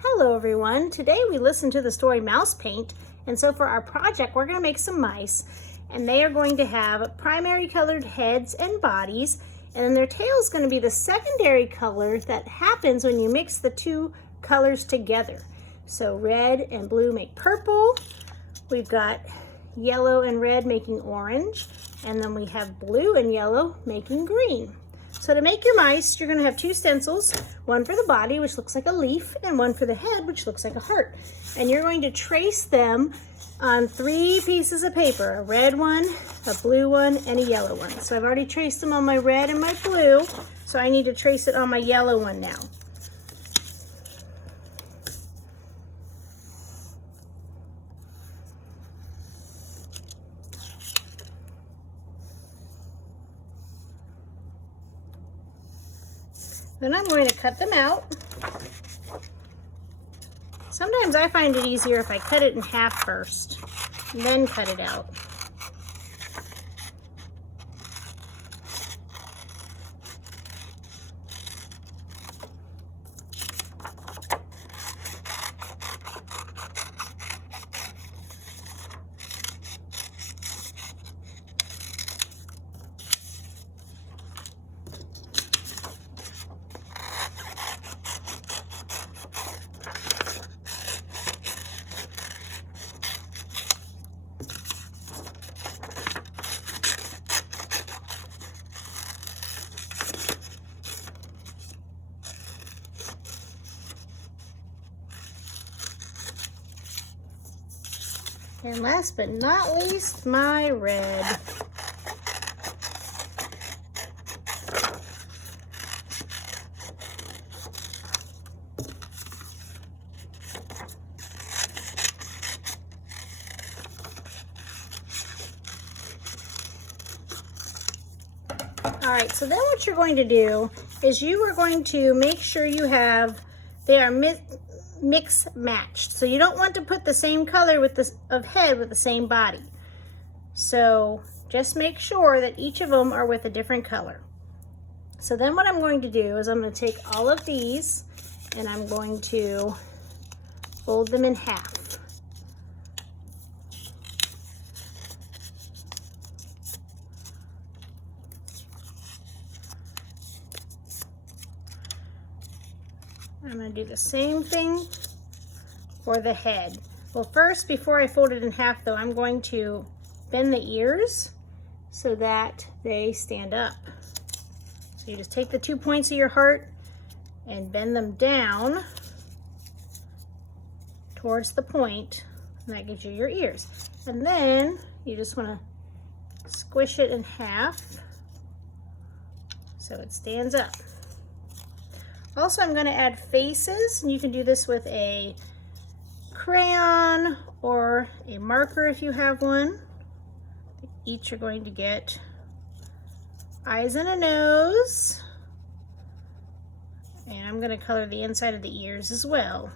Hello everyone. Today we listened to the story Mouse Paint, and so for our project we're going to make some mice, and they are going to have primary colored heads and bodies, and then their tail is going to be the secondary color that happens when you mix the two colors together. So red and blue make purple, we've got yellow and red making orange, and then we have blue and yellow making green. So to make your mice, you're going to have two stencils, one for the body, which looks like a leaf, and one for the head, which looks like a heart. And you're going to trace them on 3 pieces of paper, a red one, a blue one, and a yellow one. So I've already traced them on my red and my blue, so I need to trace it on my yellow one now. Then I'm going to cut them out. Sometimes I find it easier if I cut it in half first, and then cut it out. And last but not least, my red. All right, so then what you're going to do is you are going to make sure they are mix matched. So you don't want to put the same color of head with the same body. So just make sure that each of them are with a different color. So then what I'm going to do is I'm going to take all of these and I'm going to fold them in half. I'm going to do the same thing for the head. Well, first, before I fold it in half though, I'm going to bend the ears so that they stand up. So you just take the 2 points of your heart and bend them down towards the point, and that gives you your ears. And then you just want to squish it in half so it stands up. Also, I'm going to add faces, and you can do this with a crayon or a marker if you have one. Each are going to get eyes and a nose, and I'm going to color the inside of the ears as well.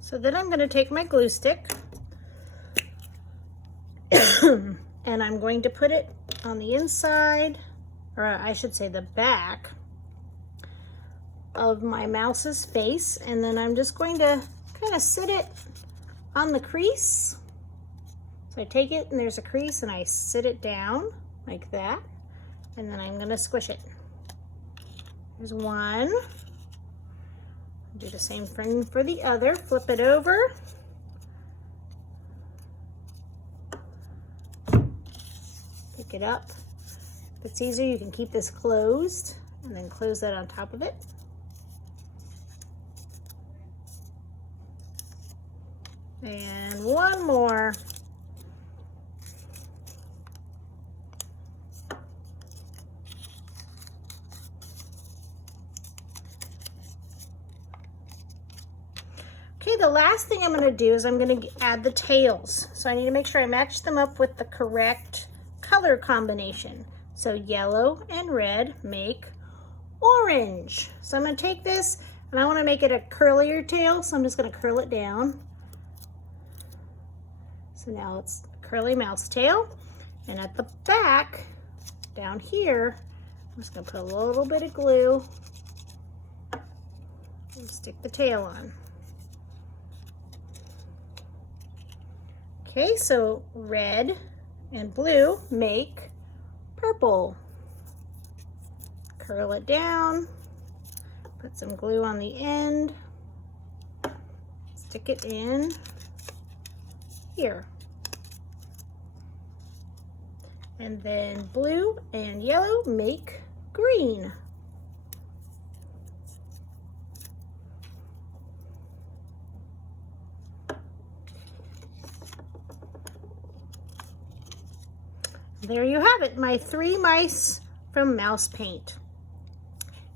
So then I'm going to take my glue stick and I'm going to put it on the inside, or I should say the back of my mouse's face, and then I'm just going to kind of sit it on the crease. So I take it and there's a crease and I sit it down like that, and then I'm going to squish it. There's one. Do the same thing for the other. Flip it over. Pick it up. If it's easier, you can keep this closed and then close that on top of it. And one more. Okay, the last thing I'm going to do is I'm going to add the tails. So I need to make sure I match them up with the correct color combination. So yellow and red make orange. So I'm going to take this and I want to make it a curlier tail, so I'm just going to curl it down. So now it's a curly mouse tail. And at the back, down here, I'm just going to put a little bit of glue and stick the tail on. Okay, so red and blue make purple. Curl it down, put some glue on the end, stick it in here. And then blue and yellow make green. There you have it, my 3 mice from Mouse Paint.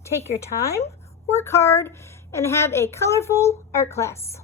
Take your time, work hard, and have a colorful art class.